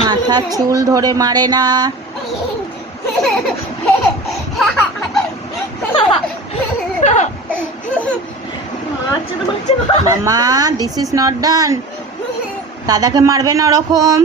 মাথা চুল ধরে মারে না। মামা দিস ইজ নট ডান। দাদাকে মারবে না ওরকম।